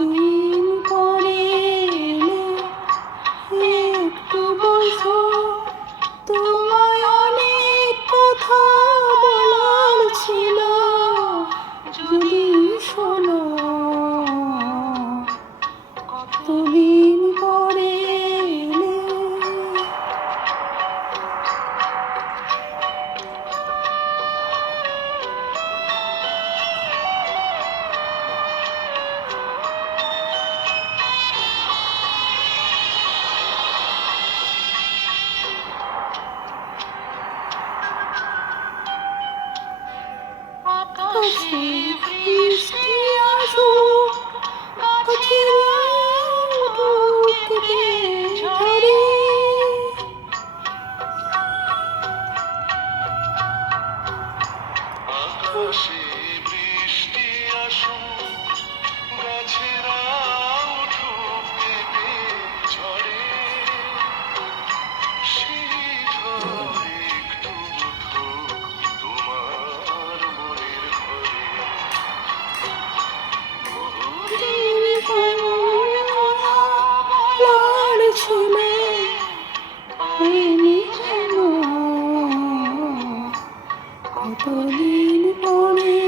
you. কাছে বৃষ্টি আসুক গাছের থেকে ঝরে খুশি হয়নি কেন কতদিন পরে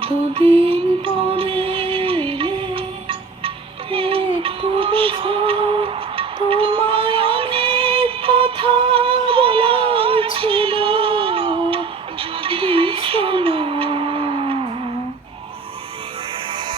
কতদিন পরে একটু দেখো তোমায় অনেক কথা বলা ছিল। যদি শোনো।